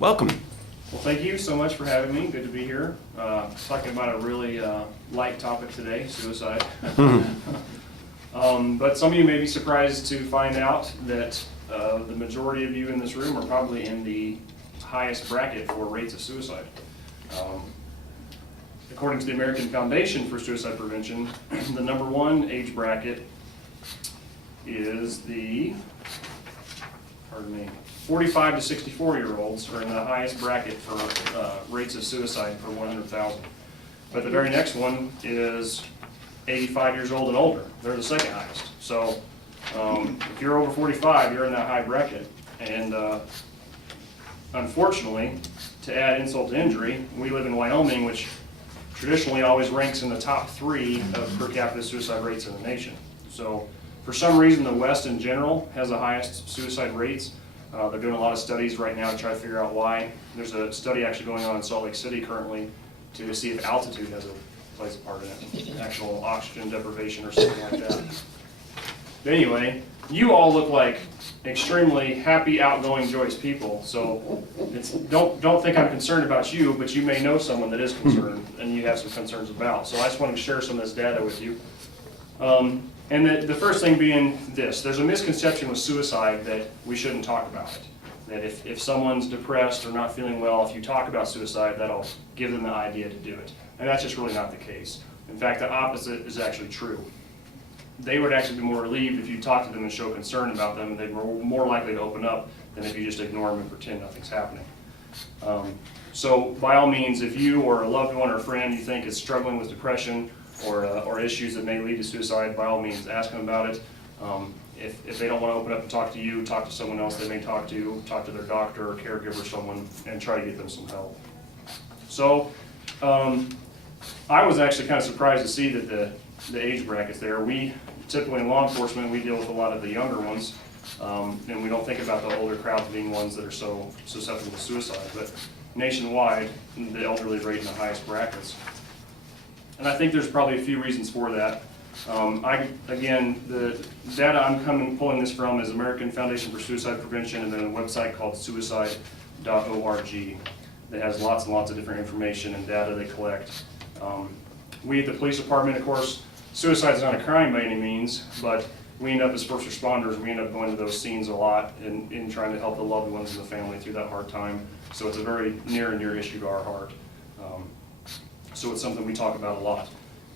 Welcome. Well, thank you so much for having me. Good to be here. Talking about a really light topic today, suicide. But some of you may be surprised to find out that the majority of you in this room are probably in the highest bracket for rates of suicide. According to the American Foundation for Suicide Prevention, the number one age bracket is the, 45 to 64-year-olds are in the highest bracket for rates of suicide per 100,000. But the very next one is 85 years old and older. They're the second highest. So if you're over 45, you're in that high bracket. And unfortunately, to add insult to injury, we live in Wyoming, which traditionally always ranks in the top 3 of per capita suicide rates in the nation. So for some reason, the West in general has the highest suicide rates. They're doing a lot of studies right now to try to figure out why. There's a study actually going on in Salt Lake City currently to see if altitude plays a part in it, actual oxygen deprivation or something like that. But anyway, you all look like extremely happy, outgoing, joyous people. So don't think I'm concerned about you, but you may know someone that is concerned and you have some concerns about. So I just want to share some of this data with you. And the first thing being this: there's a misconception with suicide that we shouldn't talk about it. That if someone's depressed or not feeling well, if you talk about suicide, that'll give them the idea to do it. And that's just really not the case. In fact, the opposite is actually true. They would actually be more relieved if you talk to them and show concern about them, and they'd be more likely to open up than if you just ignore them and pretend nothing's happening. So by all means, if you or a loved one or a friend you think is struggling with depression or issues that may lead to suicide, by all means, ask them about it. If they don't want to open up and talk to you, talk to someone else they may talk to their doctor or caregiver, someone, and try to get them some help. So I was actually kind of surprised to see that the age brackets there. We typically in law enforcement, we deal with a lot of the younger ones, and we don't think about the older crowds being ones that are so susceptible to suicide. But nationwide, the elderly rate in the highest brackets. And I think there's probably a few reasons for that. Again, the data I'm pulling this from is American Foundation for Suicide Prevention, and then a website called suicide.org that has lots and lots of different information and data they collect. We at the police department, of course, suicide is not a crime by any means, but we end up as first responders, we end up going to those scenes a lot in trying to help the loved ones in the family through that hard time. So it's a very near and dear issue to our heart. So it's something we talk about a lot.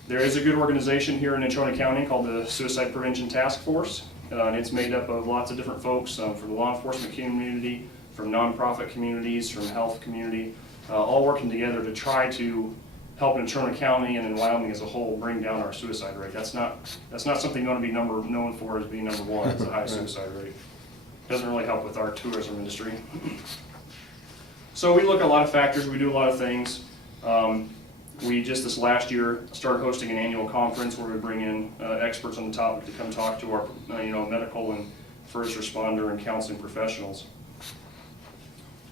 There is a good organization here in Nickerson County called the Suicide Prevention Task Force, and it's made up of lots of different folks from the law enforcement community, from nonprofit communities, from health community, all working together to try to help in Nickerson County and in Wyoming as a whole bring down our suicide rate. That's not something you want to be known for as being number one. It's a high suicide rate. Doesn't really help with our tourism industry. So we look at a lot of factors. We do a lot of things. We just this last year started hosting an annual conference where we bring in experts on the topic to come talk to our medical and first responder and counseling professionals.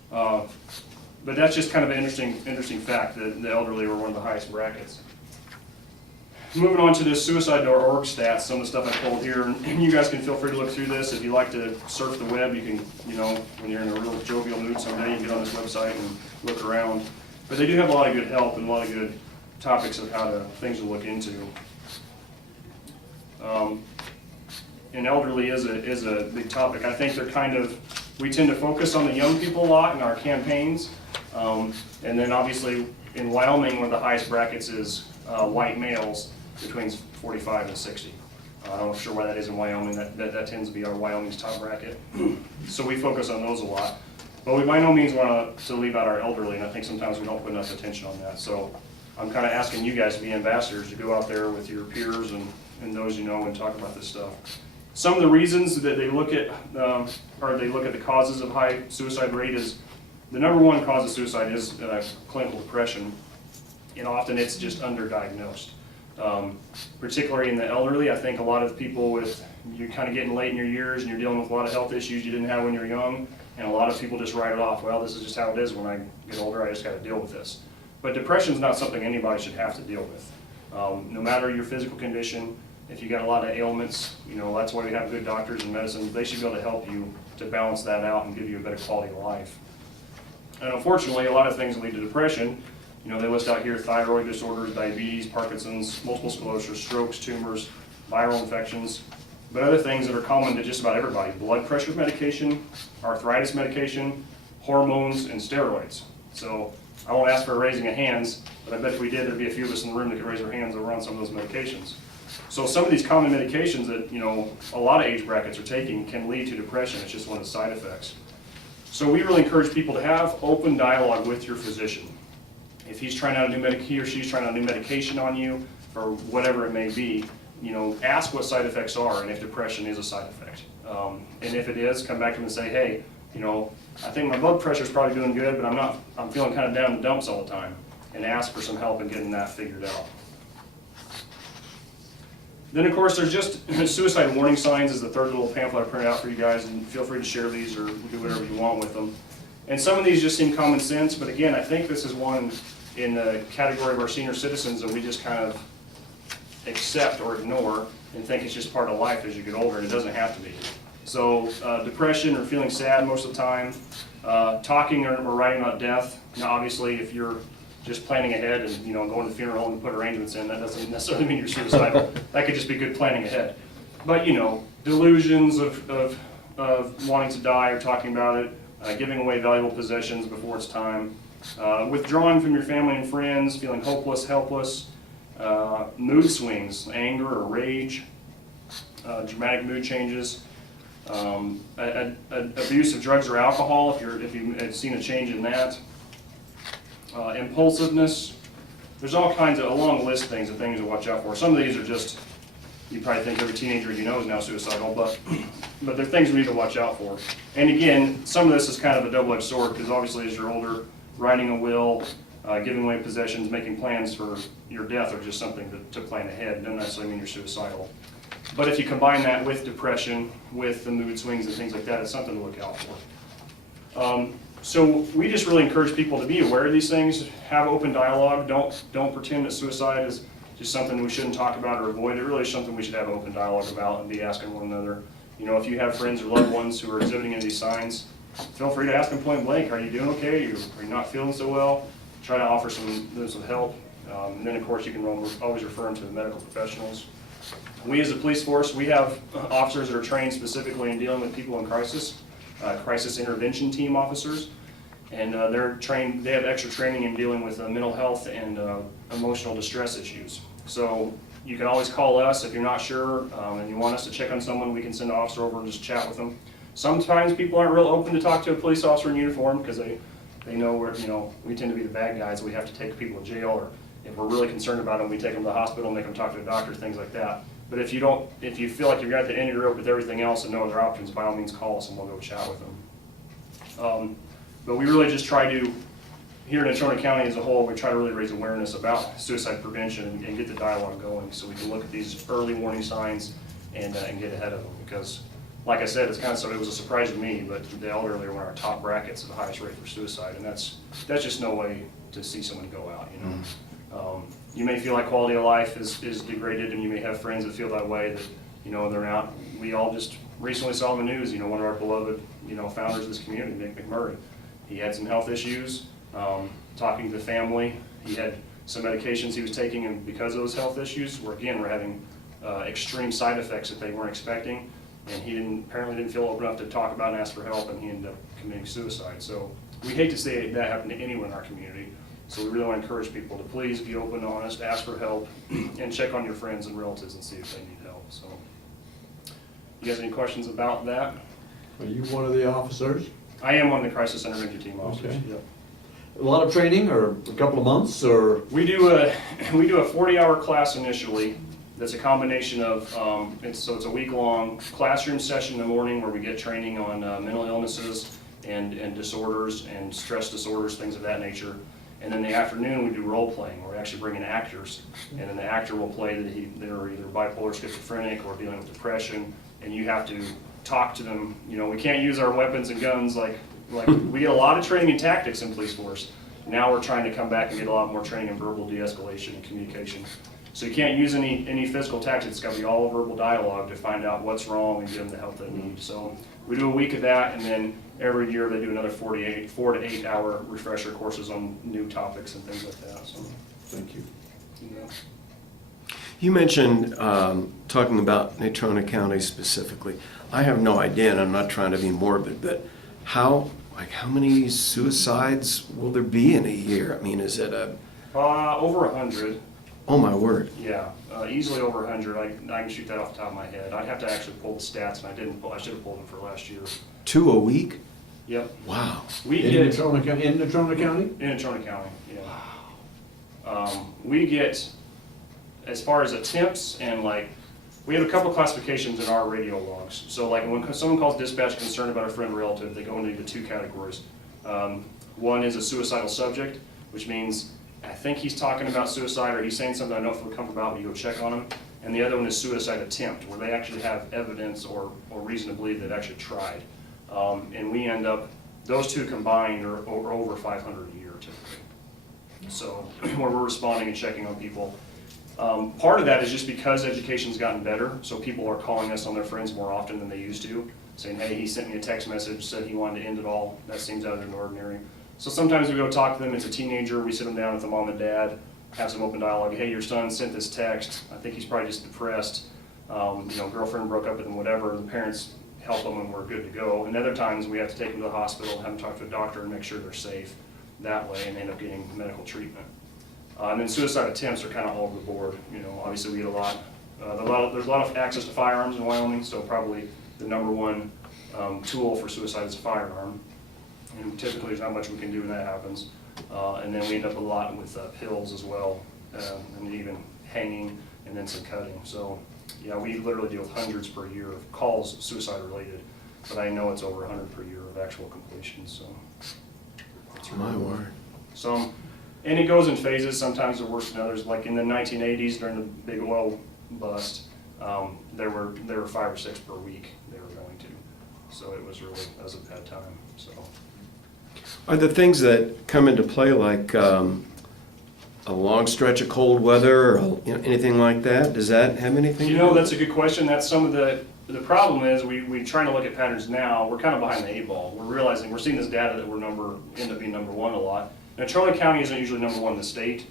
But that's just kind of an interesting fact that the elderly were one of the highest brackets. Moving on to this suicide.org stats, some of the stuff I pulled here, and you guys can feel free to look through this. If you like to surf the web, you can, when you're in a real jovial mood someday, you can get on this website and look around. But they do have a lot of good help and a lot of good topics of things to look into. And elderly is a big topic. I think we tend to focus on the young people a lot in our campaigns. And then obviously in Wyoming, one of the highest brackets is white males between 45 and 60. I'm not sure why that is in Wyoming. That tends to be our Wyoming's top bracket. So we focus on those a lot. But we by no means want to leave out our elderly, and I think sometimes we don't put enough attention on that. So I'm kind of asking you guys to be ambassadors, to go out there with your peers and those you know and talk about this stuff. Some of the reasons that they look at, the causes of high suicide rate is, the number one cause of suicide is clinical depression, and often it's just underdiagnosed. Particularly in the elderly, I think a lot of people you're kind of getting late in your years and you're dealing with a lot of health issues you didn't have when you were young, and a lot of people just write it off. Well, this is just how it is when I get older, I just got to deal with this. But depression is not something anybody should have to deal with. No matter your physical condition, if you got a lot of ailments, that's why we have good doctors and medicine. They should be able to help you to balance that out and give you a better quality of life. And unfortunately, a lot of things lead to depression. You know, they list out here thyroid disorders, diabetes, Parkinson's, multiple sclerosis, strokes, tumors, viral infections, but other things that are common to just about everybody: blood pressure medication, arthritis medication, hormones, and steroids. So I won't ask for a raising of hands, but I bet if we did, there'd be a few of us in the room that could raise our hands that were on some of those medications. So some of these common medications that, you know, a lot of age brackets are taking can lead to depression. It's just one of the side effects. So we really encourage people to have open dialogue with your physician. If he's trying out a new he or she's trying out a new medication on you, or whatever it may be, you know, ask what side effects are and if depression is a side effect. And if it is, come back to him and say, hey, you know, I think my blood pressure is probably doing good, but I'm feeling kind of down in the dumps all the time, and ask for some help in getting that figured out. Then of course there's just suicide warning signs is the third little pamphlet I printed out for you guys, and feel free to share these or do whatever you want with them. And some of these just seem common sense, but again, I think this is one in the category of our senior citizens that we just kind of accept or ignore and think it's just part of life as you get older, and it doesn't have to be. So depression or feeling sad most of the time, talking or writing about death. Now obviously if you're just planning ahead and, you know, going to the funeral home and put arrangements in, that doesn't necessarily mean you're suicidal. That could just be good planning ahead. But, you know, delusions of wanting to die or talking about it, giving away valuable possessions before it's time, withdrawing from your family and friends, feeling hopeless, helpless, mood swings, anger or rage, dramatic mood changes, abuse of drugs or alcohol, if you've seen a change in that, impulsiveness. There's all kinds of, a long list of things to watch out for. Some of these are just, you probably think every teenager you know is now suicidal, but they're things we need to watch out for. And again, some of this is kind of a double-edged sword, because obviously as you're older, writing a will, giving away possessions, making plans for your death are just something to plan ahead. Doesn't necessarily mean you're suicidal. But if you combine that with depression, with the mood swings and things like that, it's something to look out for. So we just really encourage people to be aware of these things, have open dialogue. Don't pretend that suicide is just something we shouldn't talk about or avoid. It really is something we should have open dialogue about and be asking one another. You know, if you have friends or loved ones who are exhibiting any of these signs, feel free to ask them point blank, are you doing okay? Are you not feeling so well? Try to offer some help. And then of course you can always refer them to the medical professionals. We as a police force, we have officers that are trained specifically in dealing with people in crisis. Crisis intervention team officers, and they're trained. They have extra training in dealing with mental health and emotional distress issues. So you can always call us if you're not sure and you want us to check on someone. We can send an officer over and just chat with them. Sometimes people aren't real open to talk to a police officer in uniform because they know we tend to be the bad guys. We have to take people to jail, or if we're really concerned about them, we take them to the hospital, make them talk to a doctor, things like that. But if you feel like you're at the end of your rope with everything else and no other options, by all means call us and we'll go chat with them. But we really just try to, here in Nickerson County as a whole, we try to really raise awareness about suicide prevention and get the dialogue going so we can look at these early warning signs and get ahead of them. Because, like I said, it was a surprise to me, but the elderly are one of our top brackets of the highest rate for suicide, and that's just no way to see someone go out, you know. You may feel like quality of life is degraded, and you may have friends that feel that way, that, you know, they're out. We all just recently saw in the news, you know, one of our beloved, you know, founders of this community, Nick McMurray. He had some health issues, talking to the family. He had some medications he was taking, and because of those health issues, were having extreme side effects that they weren't expecting, and he apparently didn't feel open enough to talk about and ask for help, and he ended up committing suicide. So we hate to see that happen to anyone in our community. So we really want to encourage people to please be open, honest, ask for help, and check on your friends and relatives and see if they need help. So, you guys have any questions about that? Are you one of the officers? I am one of the crisis intervention team officers. Okay. Yep. A lot of training, or a couple of months, or? We do a 40-hour class initially. That's a combination of it's a week-long classroom session in the morning where we get training on mental illnesses and disorders and stress disorders, things of that nature. And then in the afternoon, we do role playing, where we actually bring in actors, and then the actor will play that they're either bipolar, schizophrenic, or dealing with depression, and you have to talk to them. You know, we can't use our weapons and guns like we get a lot of training in tactics in police force. Now we're trying to come back and get a lot more training in verbal de-escalation and communication. So you can't use any physical tactics. It's got to be all verbal dialogue to find out what's wrong and give them the help they need. So we do a week of that, and then every year they do another 4 to 8 hour refresher courses on new topics and things like that. So Thank you. You mentioned talking about Natrona County specifically. I have no idea, and I'm not trying to be morbid, but how many suicides will there be in a year? I mean, is it over 100. Oh my word. Yeah, easily over 100. I can shoot that off the top of my head. I'd have to actually pull the stats, and I didn't pull. I should have pulled them for last year. 2 a week? Yep. Wow. We In get Natrona County? In Natrona County? in Natrona County. Yeah. We get, as far as attempts and we have a couple classifications in our radio logs. So when someone calls dispatch concerned about a friend or relative, they go into the 2 categories. One is a suicidal subject, which means I think he's talking about suicide or he's saying something I don't feel comfortable about, but you go check on him. And the other one is suicide attempt, where they actually have evidence or reason to believe they've actually tried. And we end up, those 2 combined are over 500 a year typically. So where we're responding and checking on people. Part of that is just because education's gotten better, so people are calling us on their friends more often than they used to, saying, hey, he sent me a text message, said he wanted to end it all. That seems out of the ordinary. So sometimes we go talk to them, it's a teenager, we sit them down with the mom and dad, have some open dialogue. Hey, your son sent this text, I think he's probably just depressed, girlfriend broke up with him, whatever. The parents help them and we're good to go. And other times we have to take them to the hospital, have them talk to a doctor and make sure they're safe that way and end up getting medical treatment. And then suicide attempts are kind of all over the board. Obviously we get a lot. There's a lot of access to firearms in Wyoming, so probably the #1 tool for suicide is a firearm. And typically there's not much we can do when that happens. And then we end up a lot with pills as well, and even hanging and then some cutting. So yeah, we literally deal with hundreds per year of calls suicide related, but I know it's over 100 per year of actual completions. So My word. And it goes in phases. Sometimes they're worse than others. Like in the 1980s during the big oil bust, there were 5 or 6 per week they were going to. So it was a bad time. So. Are the things that come into play like a long stretch of cold weather or anything like that? Does that have anything to do with That's a good question. That's some of the problem is we're trying to look at patterns now. We're kind of behind the 8 ball. We're realizing, we're seeing this data that end up being #1 a lot. Now, Natrona County isn't usually #1 in the state.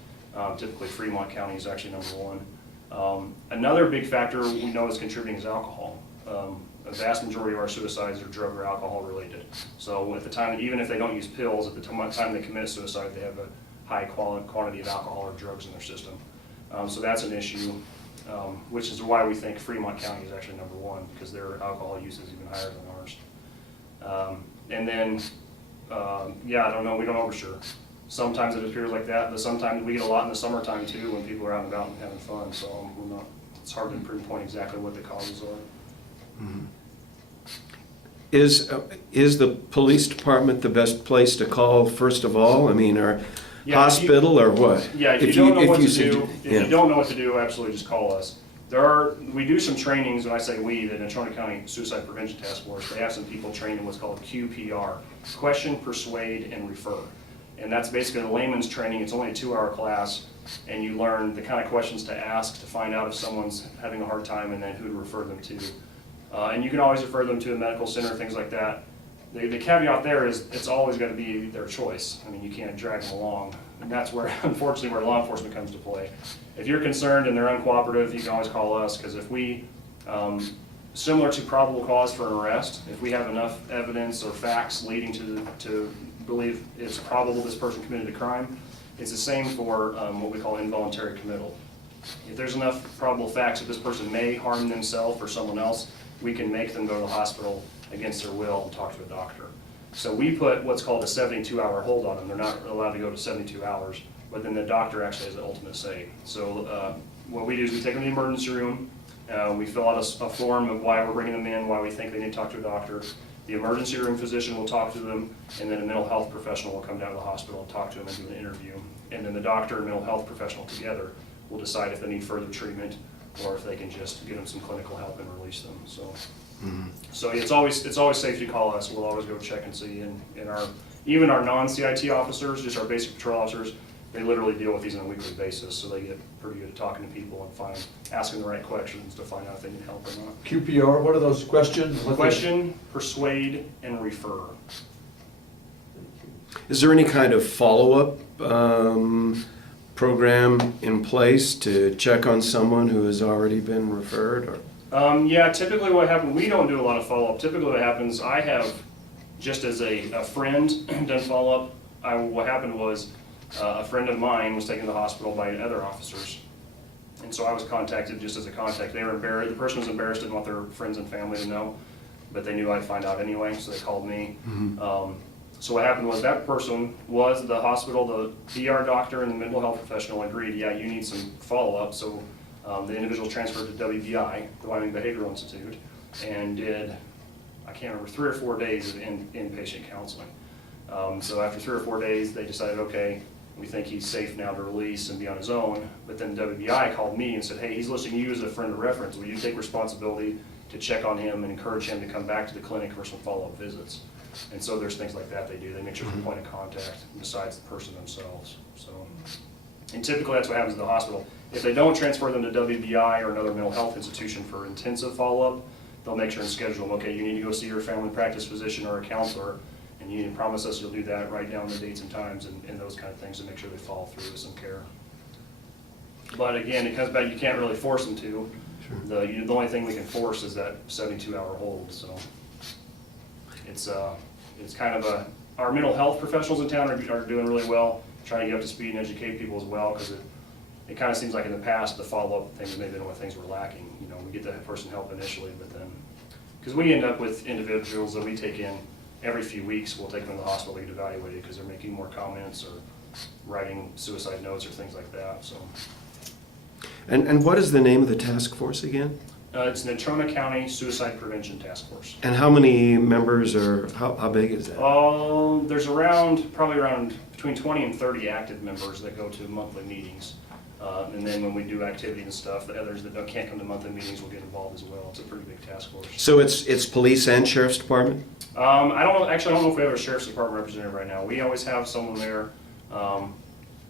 Typically Fremont County is actually #1. Another big factor we know is contributing is alcohol. A vast majority of our suicides are drug or alcohol related. So at the time, even if they don't use pills, at the time they commit suicide, they have a high quantity of alcohol or drugs in their system. So that's an issue, which is why we think Fremont County is actually #1, because their alcohol use is even higher than ours. And then, I don't know, we don't know for sure. Sometimes it appears like that, but sometimes we get a lot in the summertime too when people are out and about and having fun. So it's hard to pinpoint exactly what the causes are. Mm-hmm. Is the police department the best place to call first of all? I mean, or hospital or what? Yeah, if you don't know what to do, absolutely just call us. We do some trainings. When I say we, the Natrona County Suicide Prevention Task Force, they have some people trained in what's called QPR, question, persuade, and refer. And that's basically the layman's training. It's only a 2-hour class, and you learn the kind of questions to ask to find out if someone's having a hard time and then who to refer them to. And you can always refer them to a medical center, things like that. The caveat there is it's always got to be their choice. I mean, you can't drag them along. And that's where, unfortunately, where law enforcement comes to play. If you're concerned and they're uncooperative, you can always call us, because if we, similar to probable cause for an arrest, if we have enough evidence or facts leading to believe it's probable this person committed a crime, it's the same for what we call involuntary committal. If there's enough probable facts that this person may harm themselves or someone else, we can make them go to the hospital against their will and talk to a doctor. So we put what's called a 72-hour hold on them. They're not allowed to go to 72 hours, but then the doctor actually has the ultimate say. So what we do is we take them to the emergency room, we fill out a form of why we're bringing them in, why we think they need to talk to a doctor. The emergency room physician will talk to them, and then a mental health professional will come down to the hospital and talk to them and do an interview. And then the doctor and mental health professional together will decide if they need further treatment or if they can just give them some clinical help and release them. So, so it's always safe to call us. We'll always go check and see. And even our non-CIT officers, just our basic patrol officers, they literally deal with these on a weekly basis, so they get pretty good at talking to people and asking the right questions to find out if they need help or not. QPR, what are those questions? Question, persuade, and refer. Is there any kind of follow-up program in place to check on someone who has already been referred? Or? Yeah, typically what happens, we don't do a lot of follow-up. Typically what happens, I have, just as a friend, done follow-up. What happened was a friend of mine was taken to the hospital by other officers. And so I was contacted just as a contact. They were embarrassed, the person was embarrassed, didn't want their friends and family to know, but they knew I'd find out anyway, so they called me. So what happened was that person was the hospital, the ER doctor and the mental health professional agreed, yeah, you need some follow-up. So the individual transferred to WBI, the Wyoming Behavioral Institute, and did, I can't remember, 3 or 4 days of inpatient counseling. So after 3 or 4 days, they decided, okay, we think he's safe now to release and be on his own. But then WBI called me and said, hey, he's listing you as a friend of reference. Will you take responsibility to check on him and encourage him to come back to the clinic for some follow-up visits? And so there's things like that they do. They make sure there's a point of contact besides the person themselves. So, and typically that's what happens at the hospital. If they don't transfer them to WBI or another mental health institution for intensive follow-up, they'll make sure and schedule them. Okay, you need to go see your family practice physician or a counselor, and you need to promise us you'll do that, write down the dates and times and those kind of things to make sure they follow through with some care. But again, it comes back, you can't really force them to. Sure. The only thing we can force is that 72-hour hold. So it's kind of our mental health professionals in town are doing really well, trying to get up to speed and educate people as well, because it kind of seems like in the past the follow-up things may have been what things were lacking. You know, we get that person help initially, but then, because we end up with individuals that we take in every few weeks, we'll take them to the hospital to get evaluated because they're making more comments or writing suicide notes or things like that. So. And what is the name of the task force again? It's the Natrona County Suicide Prevention Task Force. And how many members, or how big is that? There's probably around between 20 and 30 active members that go to monthly meetings. And then when we do activity and stuff, the others that can't come to monthly meetings will get involved as well. It's a pretty big task force. So it's police and sheriff's department? I don't know if we have a sheriff's department representative right now. We always have someone there.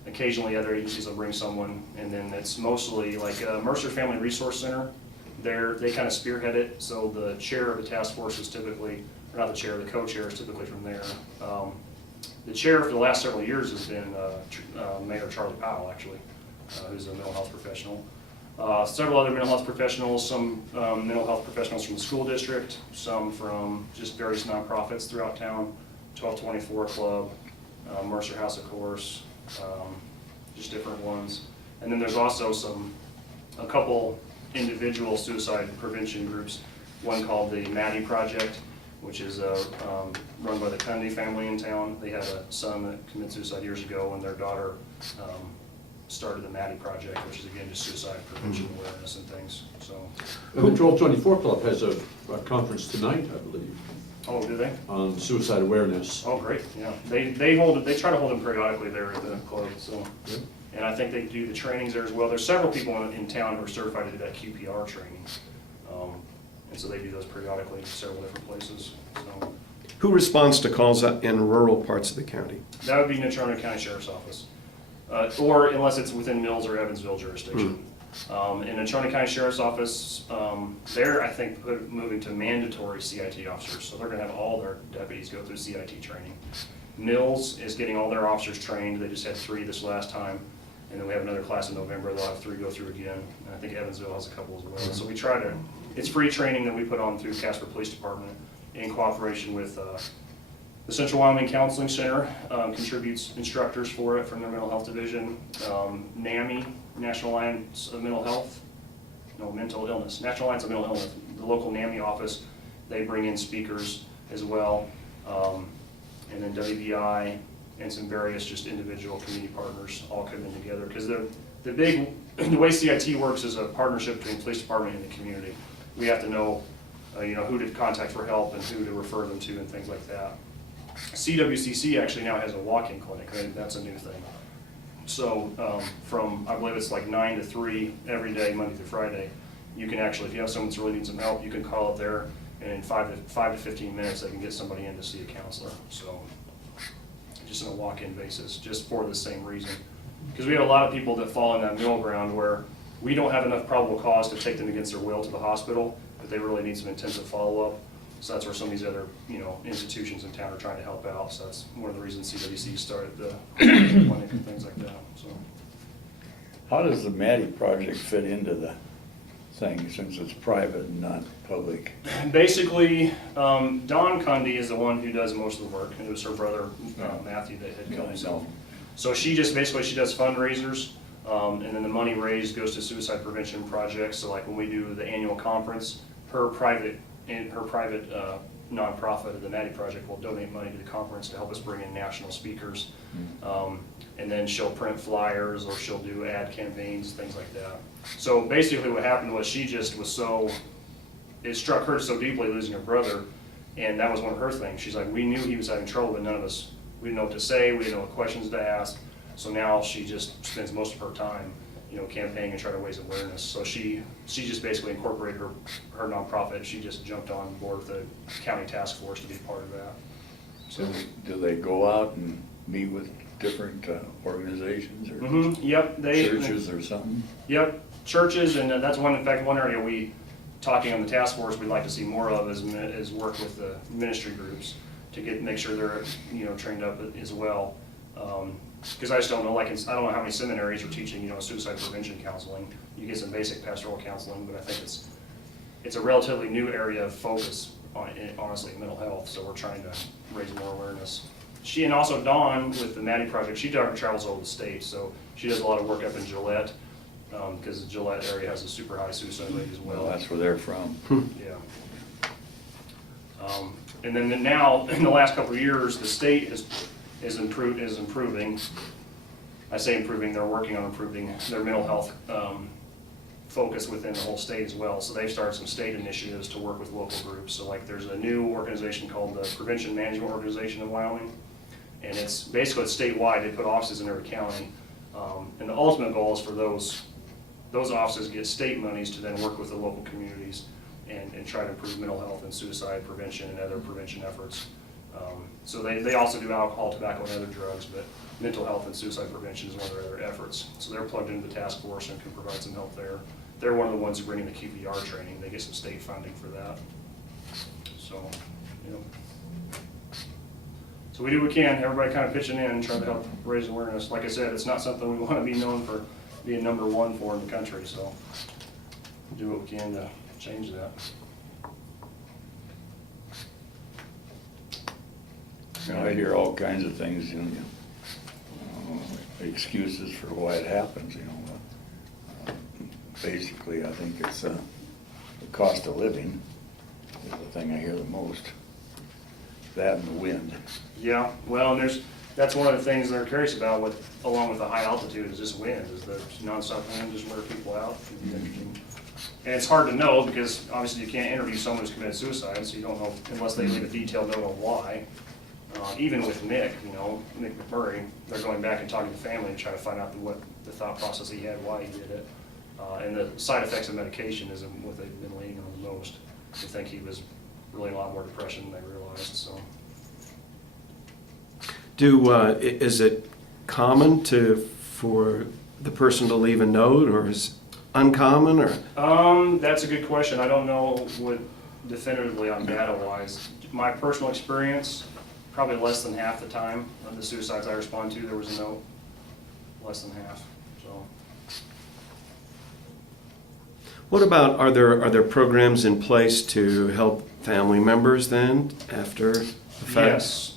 Occasionally other agencies will bring someone, and then it's mostly like Mercer Family Resource Center. They kind of spearhead it, so the chair of the task force is typically, or not the chair, the co-chair is typically from there. The chair for the last several years has been Mayor Charlie Powell, actually, who's a mental health professional. Several other mental health professionals, some mental health professionals from the school district, some from just various nonprofits throughout town, 1224 Club, Mercer House of Course, just different ones. And then there's also a couple individual suicide prevention groups, one called the Maddie Project, which is run by the Cundy family in town. They had a son that committed suicide years ago, and their daughter started the Maddie Project, which is again just suicide prevention awareness and things. So, The 1224 Club has a conference tonight, I believe. Oh, do they? On suicide awareness. Oh, great. Yeah, they try to hold them periodically there at the club. So, yeah. And I think they do the trainings there as well. There's several people in town who are certified to do that QPR training, and so they do those periodically in several different places. So, who responds to calls in rural parts of the county? that would be Natrona County Sheriff's Office, or unless it's within Mills or Evansville jurisdiction. In Natrona County Sheriff's Office, they're, I think, moving to mandatory CIT officers, so they're going to have all their deputies go through CIT training. Mills is getting all their officers trained. They just had 3 this last time, and then we have another class in November. They'll have 3 go through again, and I think Evansville has a couple as well. So we try to, it's free training that we put on through Casper Police Department in cooperation with the Central Wyoming Counseling Center, contributes instructors for it from their mental health division. NAMI, National Alliance of Mental Illness, National Alliance of Mental Illness, the local NAMI office, they bring in speakers as well. And then WBI and some various just individual community partners all come in together, because the way CIT works is a partnership between the police department and the community. We have to know, who to contact for help and who to refer them to and things like that. CWCC actually now has a walk-in clinic. That's a new thing. So from, I believe it's like 9 to 3 every day, Monday through Friday, you can actually, if you have someone that's really needs some help, you can call up there, and in 5 to 15 minutes, they can get somebody in to see a counselor. So just on a walk-in basis, just for the same reason. Because we have a lot of people that fall in that middle ground where we don't have enough probable cause to take them against their will to the hospital, but they really need some intensive follow-up. So that's where some of these other, institutions in town are trying to help out. So that's one of the reasons CWC started the clinic and things like that, so. How does the Maddie project fit into the thing, since it's private and not public? Basically, Dawn Cundy is the one who does most of the work, and it was her brother, Matthew, that had killed himself. So she just, basically, she does fundraisers, and then the money raised goes to suicide prevention projects. So like when we do the annual conference, her private nonprofit, the Maddie Project, will donate money to the conference to help us bring in national speakers. And then she'll print flyers, or she'll do ad campaigns, things like that. So basically what happened was she just was so, it struck her so deeply losing her brother, and that was one of her things. She's like, we knew he was having trouble, but none of us, we didn't know what to say, we didn't know what questions to ask. So now she just spends most of her time, campaigning and trying to raise awareness. So she just basically incorporated her nonprofit. She just jumped on board with the county task force to be part of that. So do they go out and meet with different organizations or Yep. churches or something? Yep, churches, and that's one area we, talking on the task force, we'd like to see more of is work with the ministry groups to make sure they're, trained up as well. Because I just don't know, I don't know how many seminaries are teaching, suicide prevention counseling. You get some basic pastoral counseling, but I think it's a relatively new area of focus on, honestly, mental health, so we're trying to raise more awareness. She, and also Dawn with the Maddie Project, she travels all over the state, so she does a lot of work up in Gillette, because the Gillette area has a super high suicide rate as well. Well, that's where they're from. Yeah. And then now, in the last couple of years, the state is improving. I say improving, they're working on improving their mental health focus within the whole state as well. So they've started some state initiatives to work with local groups. So like there's a new organization called the Prevention Management Organization in Wyoming. And it's basically statewide. They put offices in every county. And the ultimate goal is for those offices get state monies to then work with the local communities and try to improve mental health and suicide prevention and other prevention efforts. So they also do alcohol, tobacco, and other drugs, but mental health and suicide prevention is one of their other efforts. So they're plugged into the task force and can provide some help there. They're one of the ones who bring in the QPR training. They get some state funding for that. So, So we do what we can. Everybody kind of pitching in and trying to help raise awareness. Like I said, it's not something we want to be known for being #1 for in the country. So we'll do what we can to change that. I hear all kinds of things, excuses for why it happens, Basically, I think it's the cost of living is the thing I hear the most. That and the wind. Yeah, well, and that's one of the things they're curious about along with the high altitude is just wind, is the nonstop wind just wear people out. And it's hard to know because obviously you can't interview someone who's committed suicide, so you don't know unless they leave a detailed note on why. Even with Nick, Nick McMurray, they're going back and talking to family to try to find out what the thought process he had, why he did it. And the side effects of medication is what they've been leaning on the most. They think he was really a lot more depression than they realized, so. Is it common for the person to leave a note, or is it uncommon, or? That's a good question. I don't know what definitively on data-wise. My personal experience, probably less than half the time of the suicides I respond to, there was a note. Less than half, so. What about, are there programs in place to help family members then after the fact? Yes.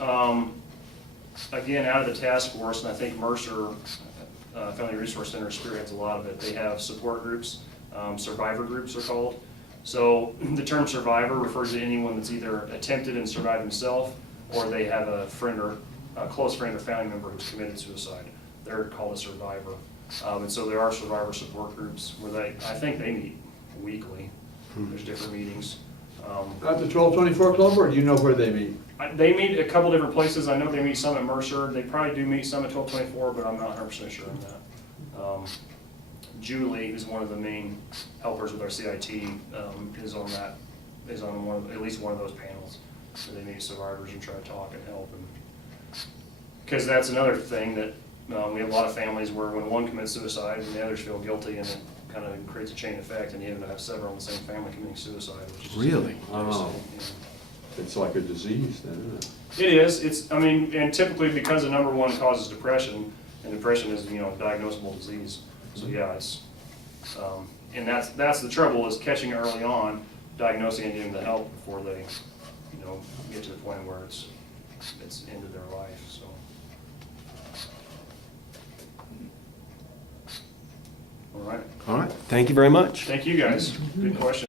Again, out of the task force, and I think Mercer Family Resource Center spearheads a lot of it. They have support groups, survivor groups are called. So the term survivor refers to anyone that's either attempted and survived himself, or they have a friend or a close friend or family member who's committed suicide. They're called a survivor. And so there are survivor support groups where I think they meet weekly. There's different meetings. At the 1224 Club, or do you know where they meet? They meet a couple different places. I know they meet some at Mercer. They probably do meet some at 1224, but I'm not 100% sure on that. Julie, who's one of the main helpers with our CIT, is on at least one of those panels. So they meet survivors and try to talk and help. Because that's another thing that We have a lot of families where when one commits suicide and the others feel guilty, and it kind of creates a chain effect, and you end up have several in the same family committing suicide, which is. Really? Wow. Yeah. It's like a disease then, isn't it? It is, and typically because the number one causes depression, and depression is, a diagnosable disease. So yeah, and that's the trouble, is catching it early on, diagnosing and getting the help before they, get to the point where it's ended their life, so. All right, All right, thank you very much. thank you guys, good question.